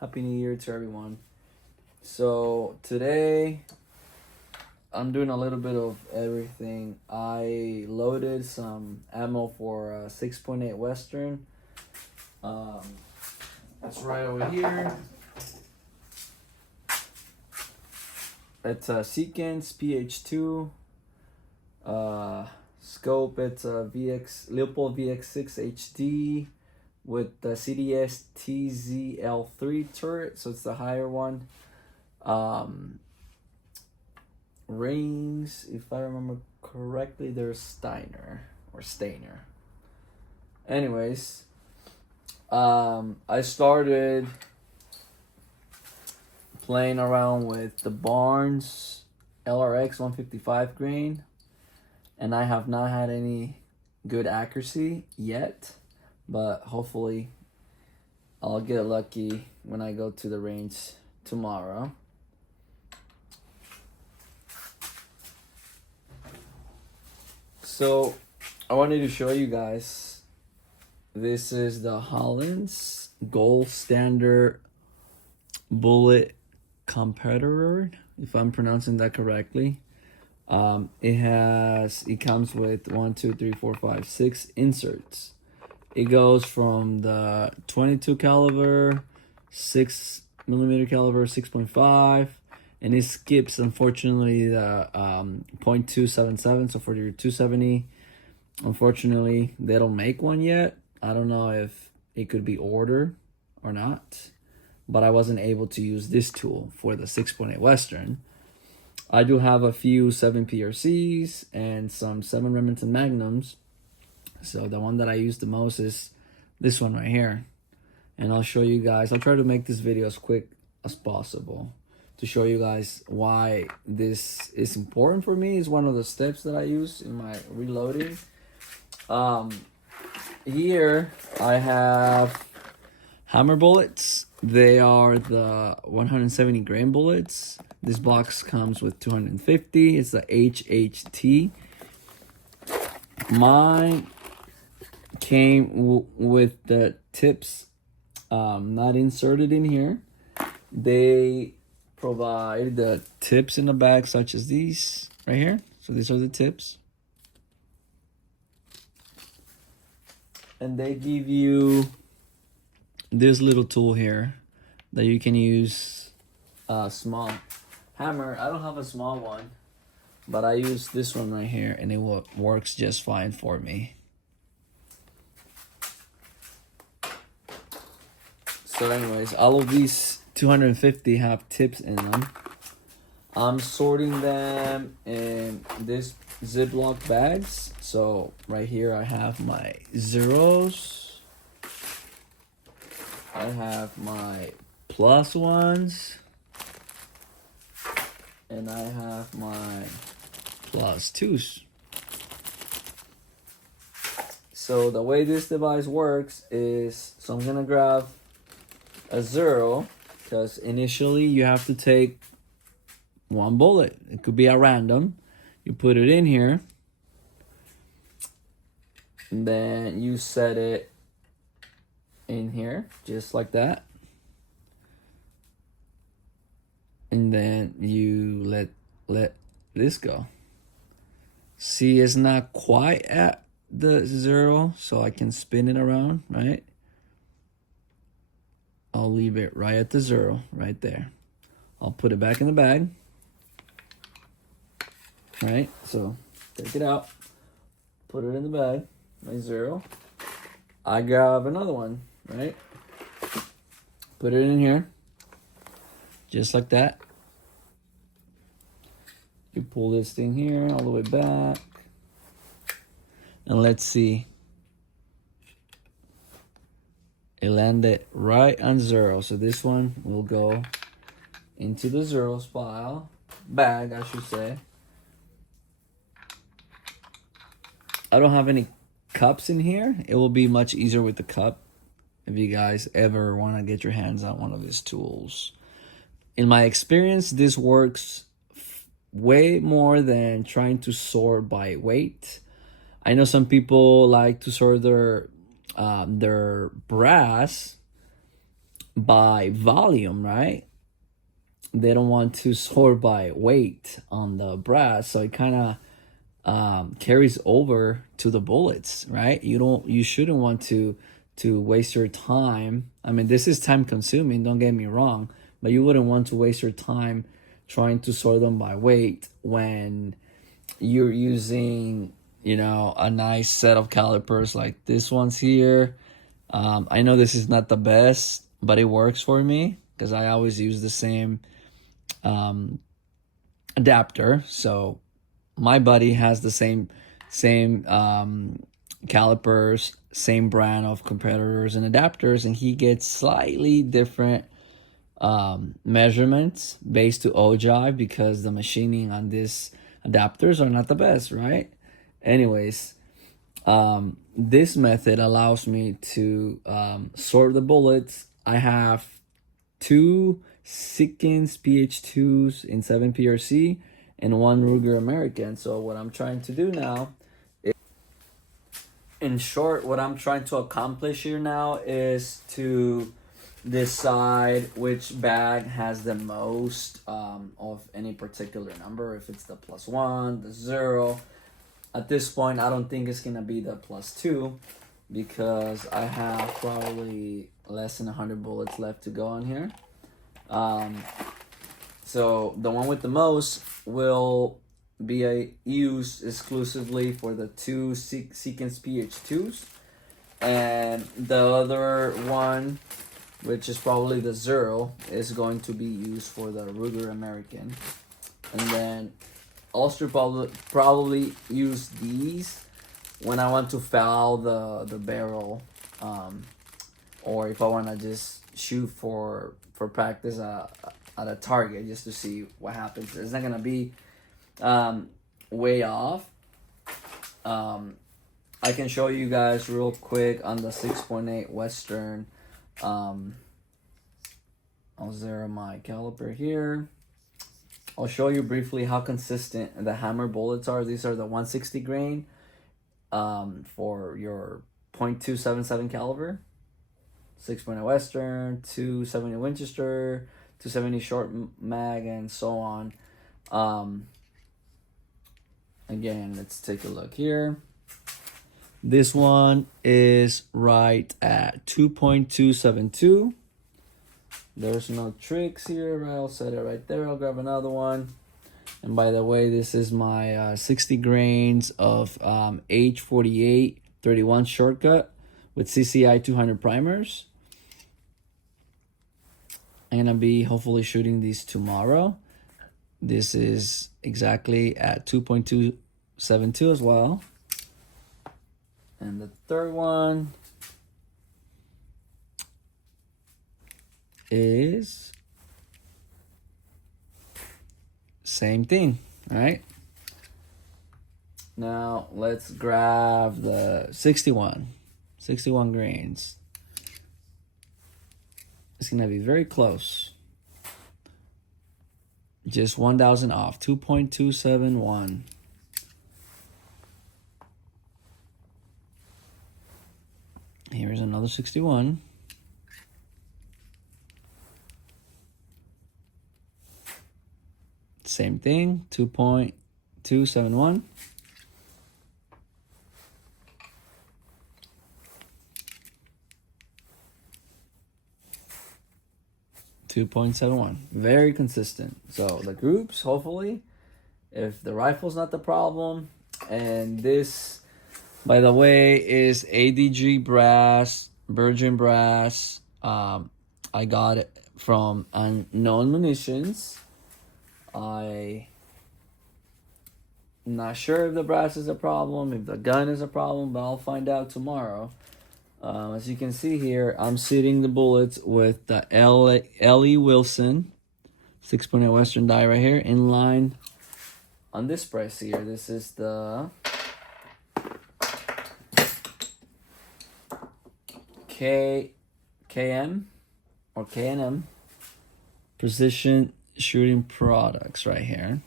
Happy New Year to everyone. So today I'm doing a little bit of everything. I loaded some ammo for a 6.8 Western. Um, it's right over here. It's a Seekins PH2 scope. It's a Leopold VX6 HD with the CDS TZL3 turret, so it's the higher one. Rings, if I remember correctly, there's Stainer. Anyways, I started playing around with the Barnes LRX 155 grain, and I have not had any good accuracy yet, but hopefully I'll get lucky when I go to the range tomorrow. So I wanted to show you guys, this is the Holland's gold standard bullet Comparator, if I'm pronouncing that correctly. It comes with 1, 2, 3, 4, 5, 6 inserts. It goes from the 22 caliber, 6mm caliber, 6.5, and it skips, unfortunately, the .277. So for your 270, unfortunately, they don't make one yet. I don't know if it could be ordered or not, but I wasn't able to use this tool for the 6.8 Western. I do have a few 7 PRCs and some 7 Remington Magnums. So the one that I use the most is this one right here. And I'll show you guys, I'll try to make this video as quick as possible to show you guys why this is important for me. It's one of the steps that I use in my reloading. Here I have Hammer bullets. They are the 170 grain bullets. This box comes with 250. It's the HHT. Mine came with the tips not inserted in here. They provide the tips in the bag, such as these right here. So these are the tips. And they give you this little tool here that you can use a small hammer. I don't have a small one, but I use this one right here, and it works just fine for me. So anyways, all of these 250 have tips in them. I'm sorting them in this Ziploc bags. So right here I have my zeros. I have my plus ones. And I have my plus twos. So the way this device works is, so I'm gonna grab a zero, because initially you have to take one bullet. It could be a random. You put it in here, and then you set it in here just like that, and then you let this go. See, it's not quite at the zero, so I can spin it around, right? I'll leave it right at the zero, right there. I'll put it back in the bag. Right, so take it out, put it in the bag, my zero. I grab another one, right? Put it in here, just like that. You pull this thing here all the way back. And let's see. It landed right on zero. So this one will go into the zeros pile, bag, I should say. I don't have any cups in here. It will be much easier with the cup if you guys ever want to get your hands on one of these tools. In my experience, this works way more than trying to sort by weight. I know some people like to sort their brass by volume, right? They don't want to sort by weight on the brass, so it kind of carries over to the bullets, right? You shouldn't want to waste your time. I mean, this is time consuming, don't get me wrong, but you wouldn't want to waste your time trying to sort them by weight when you're using, a nice set of calipers like this one's here. I know this is not the best, but it works for me because I always use the same adapter. So my buddy has the same calipers, same brand of comparators and adapters, and he gets slightly different measurements based to ogive because the machining on these adapters are not the best, right? Anyways, this method allows me to sort the bullets. I have 2 Seekins PH2s in 7 PRC and 1 Ruger American. So what I'm trying to do now is, in short, what I'm trying to accomplish here now is to decide which bag has the most of any particular number, if it's the +1, the 0. At this point, I don't think it's gonna be the +2 because I have probably less than 100 bullets left to go on here. So the one with the most will be used exclusively for the 2 Seekins PH2s, and the other one, which is probably the 0, is going to be used for the Ruger American. And then also probably use these when I want to foul the barrel, or if I want to just shoot for practice at a target just to see what happens. It's not gonna be way off. I can show you guys real quick on the 6.8 Western. I'll zero my caliper here. I'll show you briefly how consistent the Hammer bullets are. These are the 160 grain for your .277 caliber. 6.8 Western, 270 Winchester, 270 short mag, and so on. Again, let's take a look here. This one is right at 2.272. There's no tricks here. I'll set it right there. I'll grab another one. And by the way, this is my 60 grains of H48 31 shortcut with CCI 200 primers. I'm gonna be hopefully shooting these tomorrow. This is exactly at 2.272 as well. And the third one is same thing. All right, now let's grab the 61 grains. It's gonna be very close, just 1,000 off, 2.271. Here's another 61. Same thing, 2.271. .71. Very consistent. So the groups, hopefully, if the rifle's not the problem, and this, by the way, is ADG brass, virgin brass. I got it from Unknown Munitions. I'm not sure if the brass is a problem, if the gun is a problem, but I'll find out tomorrow. As you can see here, I'm seating the bullets with the L.E. Wilson 6.8 Western die right here in line on this press here. This is the KM or K&M Precision Shooting Products right here.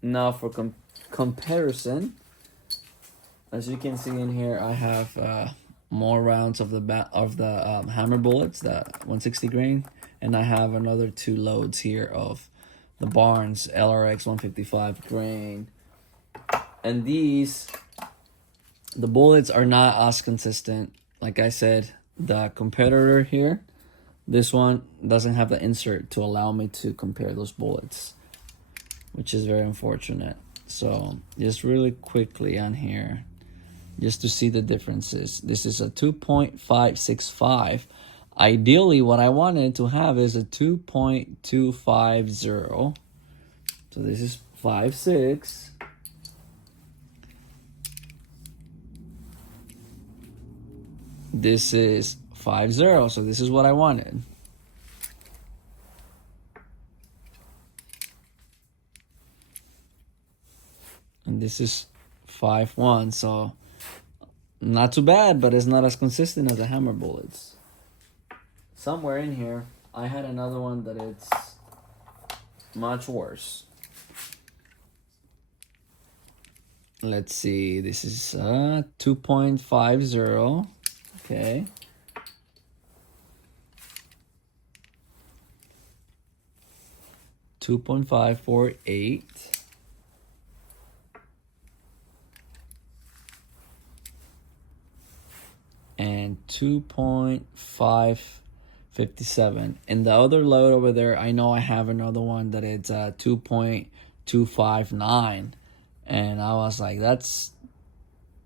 Now for comparison, as you can see in here, I have more rounds of the hammer bullets, the 160 grain, and I have another 2 loads here of the Barnes LRX 155 grain. And these, the bullets are not as consistent. Like I said, the competitor here, this one doesn't have the insert to allow me to compare those bullets, which is very unfortunate. So just really quickly on here, just to see the differences. This is a 2.565. Ideally, what I wanted to have is a 2.250. So this is 5.6. This is 5.0. So this is what I wanted. And this is 5.1. So not too bad, but it's not as consistent as the hammer bullets. Somewhere in here, I had another one that it's much worse. Let's see, this is 2.50. Okay. $2.548. And 2.557. And the other load over there, I know I have another one that it's 2.259. And I was like, that's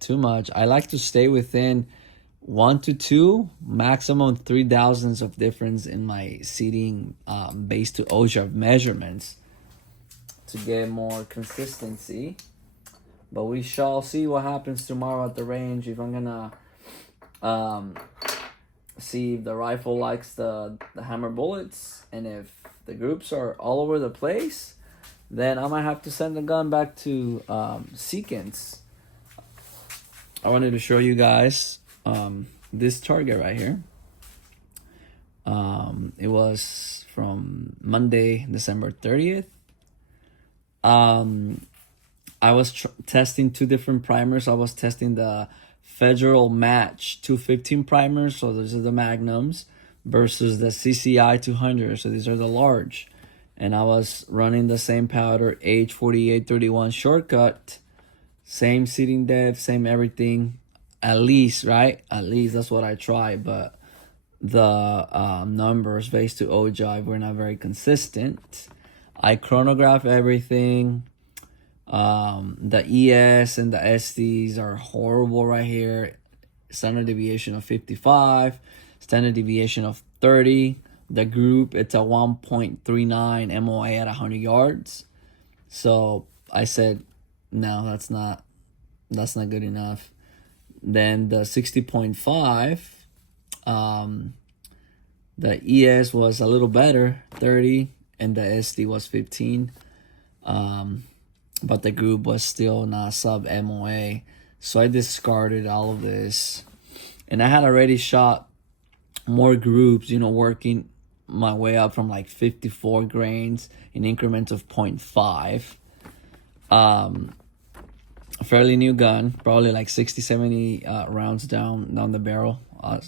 too much. I like to stay within 1 to 2, maximum 3 thousandths of difference in my seating base to OJAR measurements to get more consistency. But we shall see what happens tomorrow at the range. If I'm gonna see if the rifle likes the hammer bullets, and if the groups are all over the place, then I might have to send the gun back to Seekins. I wanted to show you guys this target right here. It was from Monday, December 30th. I was testing 2 different primers. I was testing the Federal Match 215 primers, so those are the magnums, versus the CCI 200, so these are the large. And I was running the same powder, H4831 shortcut, same seating depth, same everything, at least, right? At least that's what I tried, but the numbers based to OJAR were not very consistent. I chronograph everything. The ES and the SDs are horrible right here. Standard deviation of 55, standard deviation of 30. The group, it's a 1.39 MOA at 100 yards. So I said, no, that's not good enough. Then the 60.5, the ES was a little better, 30, and the SD was 15. But the group was still not sub MOA. So I discarded all of this. And I had already shot more groups, you know, working my way up from like 54 grains in increments of 0.5. A fairly new gun, probably like 60, 70 rounds down the barrel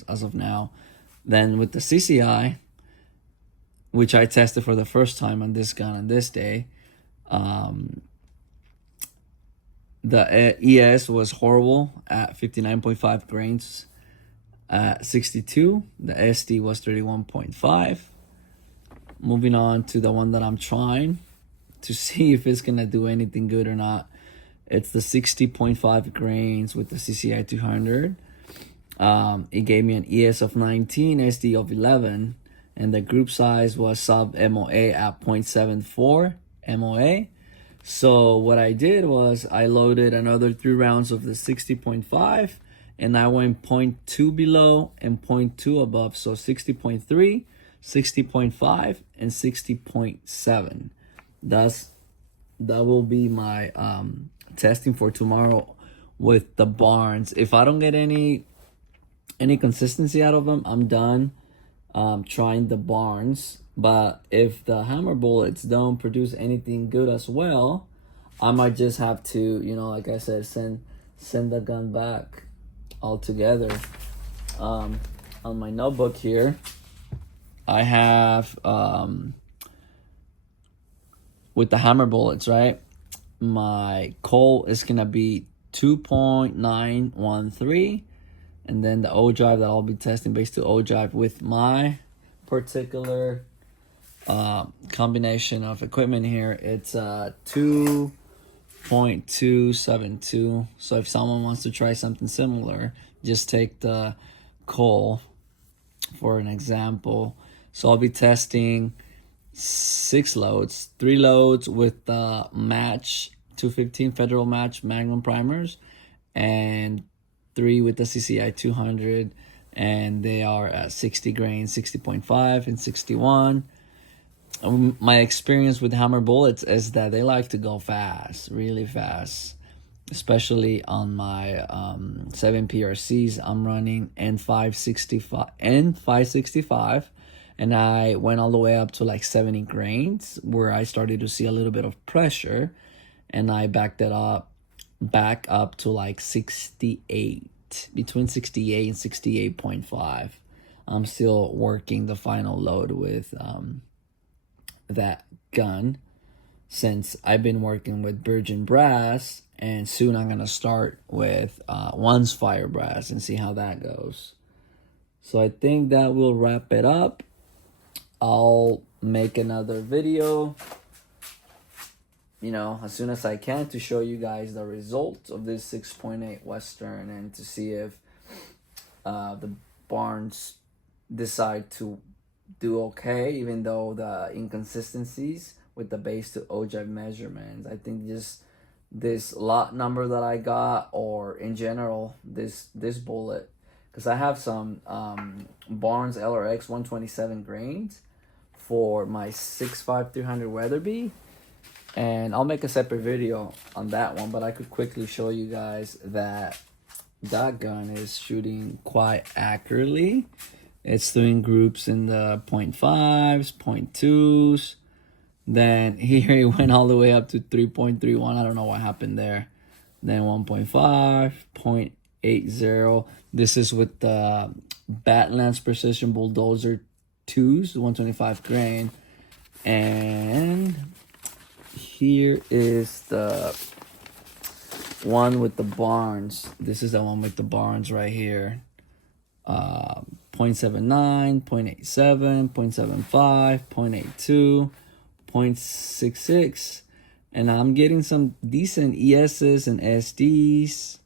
as of now. Then with the CCI, which I tested for the first time on this gun on this day, the ES was horrible at 59.5 grains at 62. The SD was 31.5. Moving on to the one that I'm trying to see if it's going to do anything good or not. It's the 60.5 grains with the CCI 200. It gave me an ES of 19, SD of 11, and the group size was sub MOA at 0.74 MOA. So what I did was I loaded another 3 rounds of the 60.5, and I went 0.2 below and 0.2 above. So 60.3, 60.5, and 60.7. That will be my testing for tomorrow with the Barnes. If I don't get any consistency out of them, I'm done trying the Barnes. But if the hammer bullets don't produce anything good as well, I might just have to, you know, like I said, send the gun back altogether. On my notebook here, I have with the hammer bullets, right? My coal is gonna be 2.913, and then the ogive that I'll be testing based to ogive with my particular combination of equipment here, it's 2.272. So if someone wants to try something similar, just take the coal for an example. So I'll be testing 6 loads, 3 loads with the match 215 Federal Match Magnum primers, and 3 with the CCI 200, and they are at 60 grains, 60.5 and 61. My experience with hammer bullets is that they like to go fast, really fast, especially on my 7 PRCs. I'm running N565, and I went all the way up to like 70 grains, where I started to see a little bit of pressure, and I backed it up back up to like 68, between 68 and 68.5. I'm still working the final load with that gun, since I've been working with virgin brass, and soon I'm gonna start with Once Fire brass and see how that goes. So I think that will wrap it up. I'll make another video, you know, as soon as I can, to show you guys the results of this 6.8 Western, and to see if the Barnes decide to do okay, even though the inconsistencies with the base to ogive measurements. I think just this lot number that I got, or in general this bullet, because I have some Barnes LRX 127 grains for my 6.5 300 Weatherby, and I'll make a separate video on that one, but I could quickly show you guys that that gun is shooting quite accurately. It's doing groups in the 0.5s, 0.2s. Then here it went all the way up to 3.31. I don't know what happened there. Then 1.5, 0.80. This is with the Badlands Precision Bulldozer 2s, 125 grain. And here is the one with the Barnes. This is the one with the Barnes right here. 0.79, 0.87, 0.75, 0.82, 0.66, and I'm getting some decent ESs and SDs.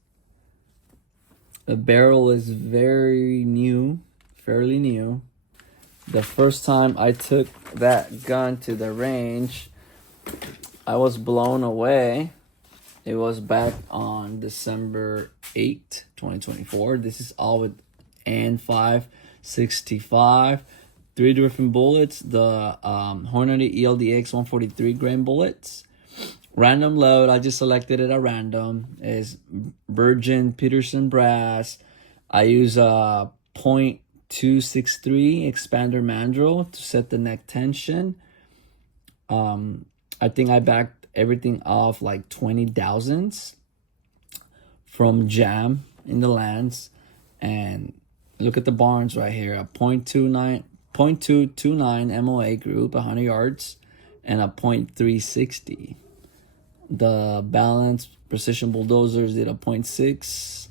The barrel is very new, fairly new. The first time I took that gun to the range, I was blown away. It was back on December 8th, 2024. This is all with N565, 3 different bullets, the Hornady ELDX 143 grain bullets. Random load, I just selected it at random, is virgin Peterson brass. I use a 0.263 expander mandrel to set the neck tension. I think I backed everything off like 20 thousandths from Jam in the lands, and look at the Barnes right here, a 0.229 MOA group, 100 yards, and a 0.360. The Balance Precision Bulldozers did a 0.60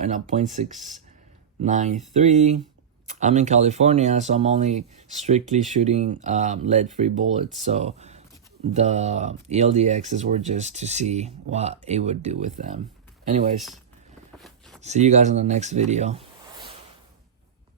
and a 0.693. I'm in California, so I'm only strictly shooting lead-free bullets, so the ELDXs were just to see what it would do with them. Anyways, see you guys in the next video.